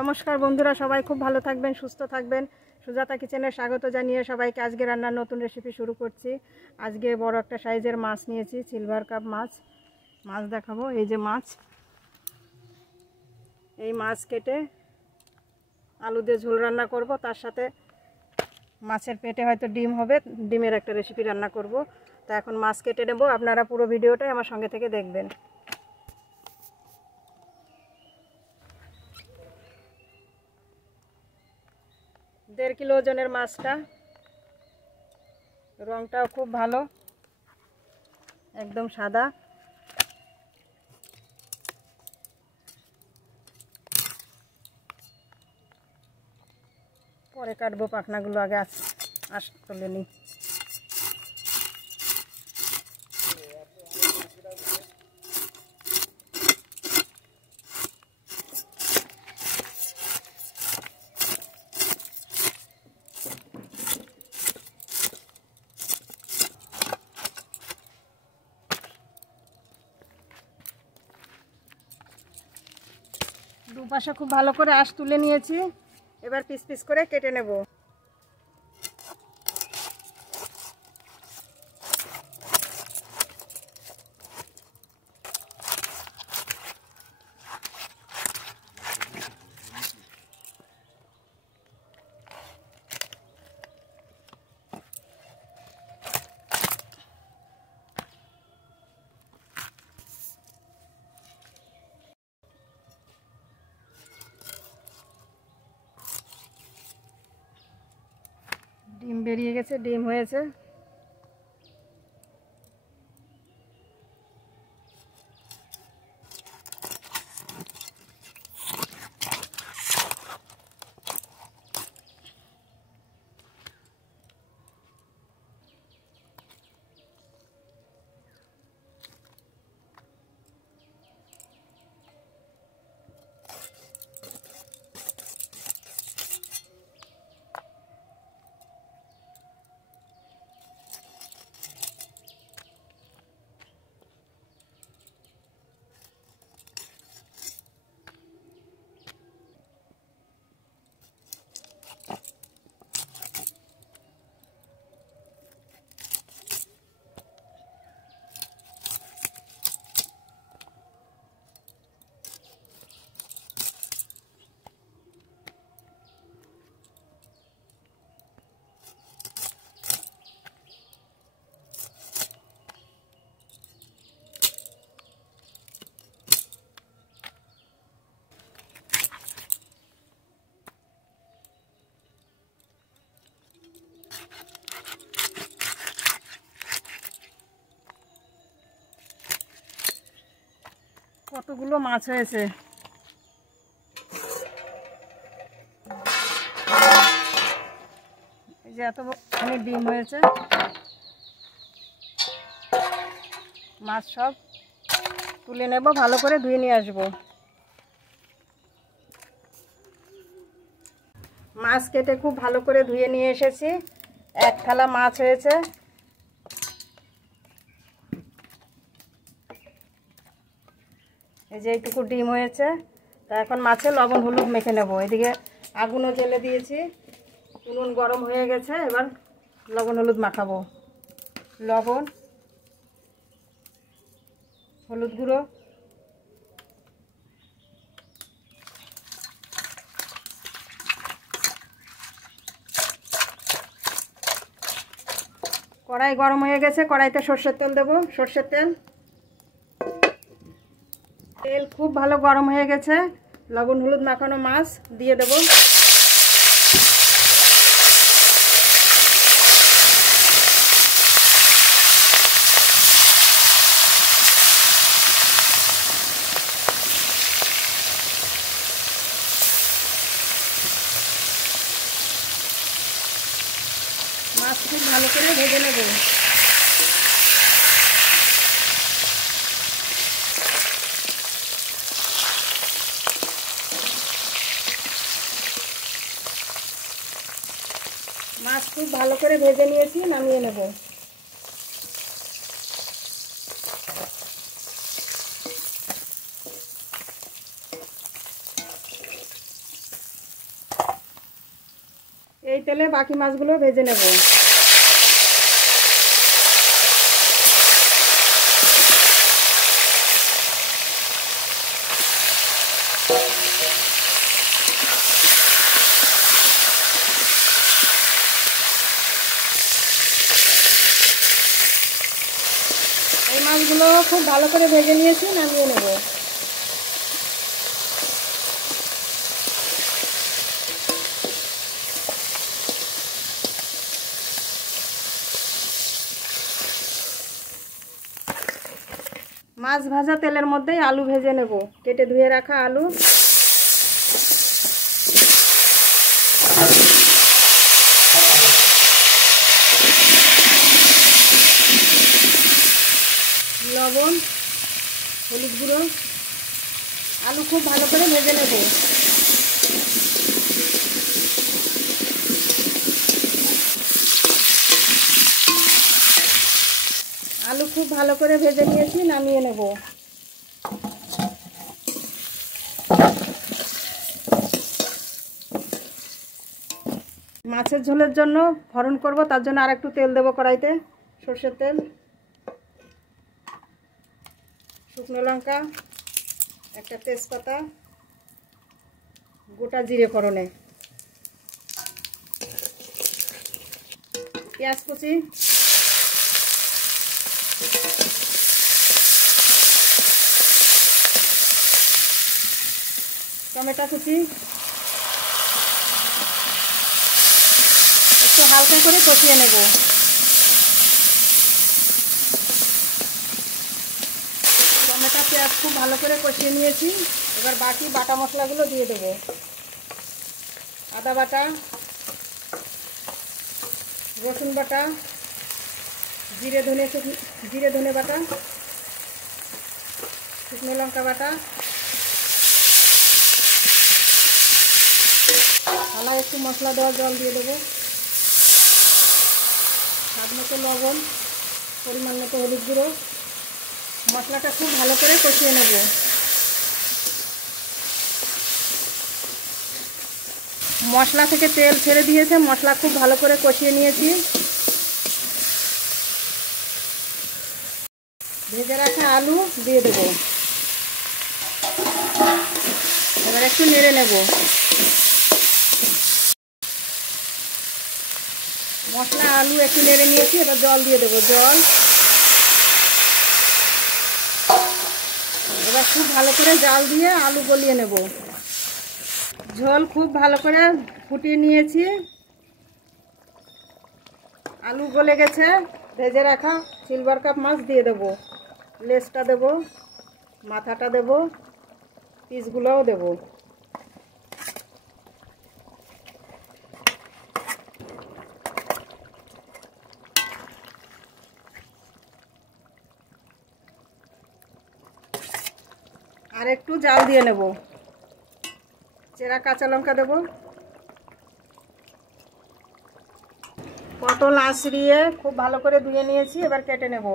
নমস্কার বন্ধুরা, সবাই খুব ভালো থাকবেন, সুস্থ থাকবেন। সুজাতা কিচেনে স্বাগত জানিয়ে সবাইকে আজকে রান্নার নতুন রেসিপি শুরু করছি। আজকে বড় একটা সাইজের মাছ নিয়েছি, সিলভার কাপ মাছ দেখাবো। এই যে মাছ, এই মাছ কেটে আলু দিয়ে ঝোল রান্না করব, তার সাথে মাছের পেটে হয়তো ডিম হবে, ডিমের একটা রেসিপি রান্না করব। তা এখন মাছ কেটে নেব, আপনারা পুরো ভিডিওটাই আমার সঙ্গে থেকে দেখবেন। দেড় কিলো ওজনের মাছটা, রংটাও খুব ভালো, একদম সাদা। পরে কাটবো, পাখনাগুলো আগে আঁশ তুলে নিই। দুপাশে খুব ভালো করে আঁশ তুলে নিয়েছি, এবার পিস পিস করে কেটে নেব। ডিম বেরিয়ে গেছে, ডিম হয়েছে। কতগুলো মাছ হয়েছে, এই যে এতখানি ডিম হয়েছে। মাছ সব তুলে নেব, ভালো করে ধুয়ে নিয়ে আসবো। মাছ কেটে খুব ভালো করে ধুয়ে নিয়ে এসেছি, এক থালা মাছ হয়েছে। এই যে এইটুকু ডিম হয়েছে। তা এখন মাছে লবণ হলুদ মেখে নেব। এদিকে আগুনও জ্বেলে দিয়েছি, উনুন গরম হয়ে গেছে, এবার লবণ হলুদ মাখাবো। লবণ, হলুদ গুঁড়ো, কড়াই গরম হয়ে গেছে, কড়াইতে সর্ষের তেল দেবো। সর্ষের তেল খুব ভালো গরম হয়ে গেছে, লবণ হলুদ মাখানো মাছ দিয়ে দেব। মাছ খুব ভালো করে ভেজে নেব। মাছ খুব ভালো করে ভেজে নিয়েছি, নামিয়ে নেব। এই তেলে বাকি মাছগুলো ভেজে নেব। এই মাছগুলো খুব ভালো করে ভেজে নিয়েছি, নামিয়ে নেব। মাছ ভাজা তেলের মধ্যেই আলু ভেজে নেব, কেটে ধুয়ে রাখা আলু। লবণ, হলুদ গুঁড়ো, আলু খুব ভালো করে ভেজে নেব। আলু খুব ভালো করে ভেজে নিয়েছি, নামিয়ে নেব। মাছের ঝোলের জন্য ফোড়ন করব, তার জন্য আর একটু তেল দেব কড়াইতে, সরষের তেল, শুকনো লঙ্কা, একটা তেজপাতা, গোটা জিরে ফোড়নে, পেঁয়াজ কুচি, টমেটো কুচি, একটু হালকা করে কষিয়ে নেব। টমেটো পেঁয়াজ খুব ভালো করে কষিয়ে নিয়েছি, এবার বাকি বাটা মশলাগুলো দিয়ে দেবো। আদা বাটা, রসুন বাটা, জিরে ধনে বাটা, শুকনো লঙ্কা বাটা, থালায় একটু মশলা দেওয়া জল দিয়ে দেবো, স্বাদ মতো লবণ, পরিমাণ মতো হলুদ গুঁড়ো। মশলাটা খুব ভালো করে কষিয়ে নেব। মশলা থেকে তেল ছেড়ে দিয়েছে, মশলা খুব ভালো করে কষিয়ে নিয়েছি। ভেজে রাখা আলু দিয়ে দেব, এবার একটু নেড়ে নেব। মশলা আলু একটু নেড়ে নিয়েছি, এবার জল দিয়ে দেবো। জল, এবার খুব ভালো করে জাল দিয়ে আলু গলিয়ে নেব। ঝোল খুব ভালো করে ফুটিয়ে নিয়েছি, আলু গলে গেছে। ভেজে রাখা সিলভার কাপ মাছ দিয়ে দেবো, লেজটা দেবো, মাথাটা দেবো, পিসগুলোও দেবো। আর একটু জাল দিয়ে নেব। চেরা কাঁচা লঙ্কা দেবো। পটল আঁচড়িয়ে খুব ভালো করে ধুয়ে নিয়েছি, এবার কেটে নেব।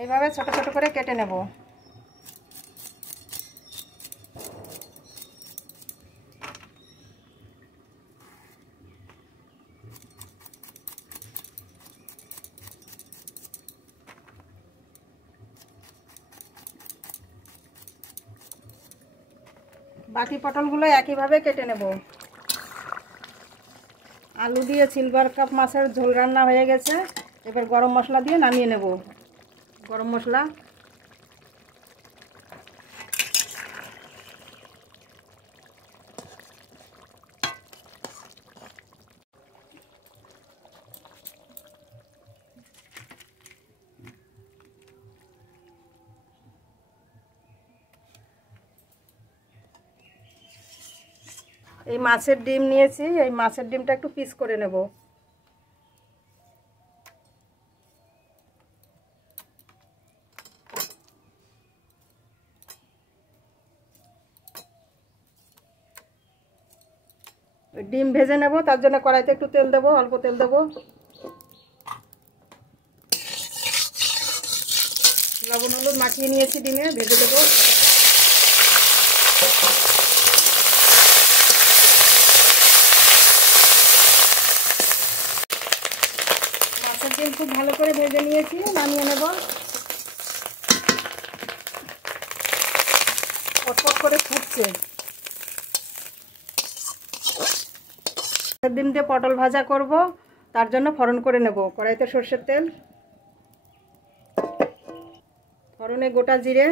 এইভাবে ছোট ছোট করে কেটে নেব। বাকি পটলগুলো একইভাবে কেটে নেব। আলু দিয়ে সিলভার কাপ মাছের ঝোল রান্না হয়ে গেছে, এবার গরম মশলা দিয়ে নামিয়ে নেব। গরম মশলা, এই মাছের ডিম নিয়েছি, এই মাছের ডিমটা একটু পিস করে নেব। ডিম ভেজে নেব, তার জন্য কড়াইতে একটু তেল দেবো, অল্প তেল দেবো। লবণ হলুদ মাখিয়ে নিয়েছি, ডিমে ভেজে দেবো। মাছের ডিম খুব ভালো করে ভেজে নিয়েছি, নামিয়ে নেব। পটপট করে ফুটছে। ডিম দিয়ে পটল ভাজা করব, তার জন্য ফোড়ন করে নেব। কড়াইতে সরষের তেল, ফোড়নে গোটা জিরে,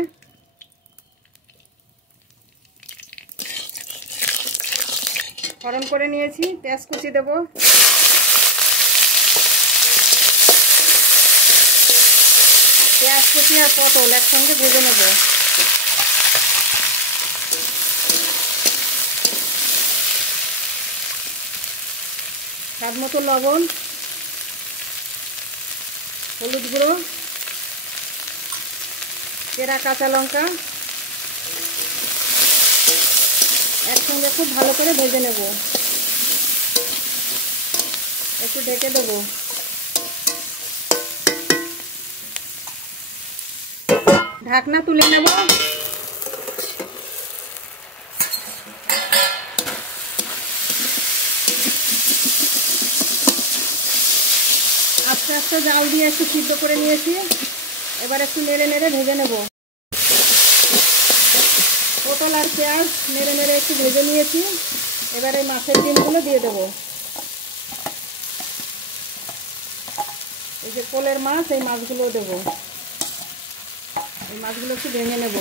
ফোড়ন করে নিয়েছি। পেঁয়াজ কুচি দেব, পেঁয়াজ কুচি আর পটল একসঙ্গে ভেজে নেব। স্বাদ মতো লবণ, হলুদ গুঁড়ো, চেরা কাঁচা লঙ্কা একসঙ্গে খুব ভালো করে ভেজে নেব। একটু ঢেকে দেব। ঢাকনা তুলে নেব। আস্তে আস্তে জাল দিয়ে একটু সিদ্ধ করে নিয়েছি। এবার একটু নেড়ে নেড়ে ভেজে নেব। পটল আর পেঁয়াজ নেড়ে নেড়ে একটু ভেজে নিয়েছি। এবারে মাছের ডিমগুলো দিয়ে দেব। এই যে কোলের মাছ, এই মাছগুলো দেব। এই মাছগুলো একটু ভেঙে নেব।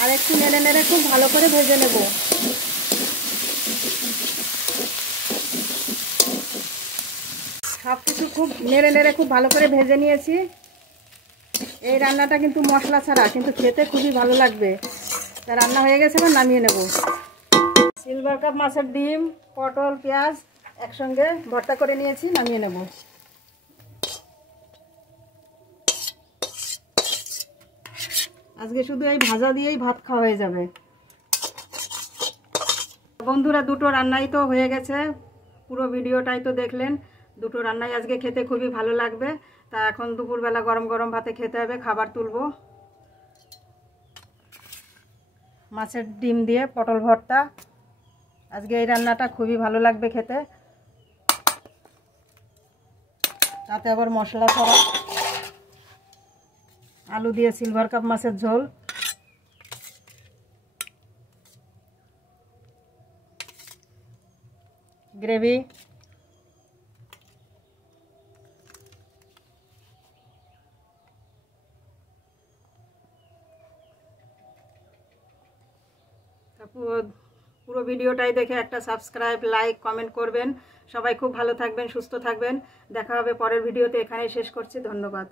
আর একটু নেড়ে নেড়ে খুব ভালো করে ভেজে নেব। সব কিছু খুব নেড়ে নেড়ে খুব ভালো করে ভেজে নিয়েছি। এই রান্নাটা কিন্তু মশলা ছাড়া, কিন্তু খেতে খুবই ভালো লাগবে। তা রান্না হয়ে গেছে, এবার নামিয়ে নেব। সিলভার কাপ মাছের ডিম, পটল, পেঁয়াজ একসঙ্গে ভর্তা করে নিয়েছি, নামিয়ে নেব। আজকে শুধু এই ভাজা দিয়েই ভাত খাওয়া হয়ে যাবে। বন্ধুরা, দুটো রান্নাই তো হয়ে গেছে। পুরো ভিডিওটাই তো দেখলেন। দুটো রান্নাই আজকে খেতে খুবই ভালো লাগবে। তা এখন দুপুরবেলা গরম গরম ভাতে খেতে হবে। খাবার তুলব। মাছের ডিম দিয়ে পটল ভর্তা, আজকে এই রান্নাটা খুবই ভালো লাগবে খেতে। তাতে আবার মশলা ছাড়া। আলু দিয়ে সিলভার কাপ মাছের ঝোল, গ্রেভি, পুরো ভিডিওটাই দেখে একটা সাবস্ক্রাইব, লাইক, কমেন্ট করবেন। সবাই খুব ভালো থাকবেন, সুস্থ থাকবেন। দেখা হবে পরের ভিডিওতে। এখানেই শেষ করছি। ধন্যবাদ।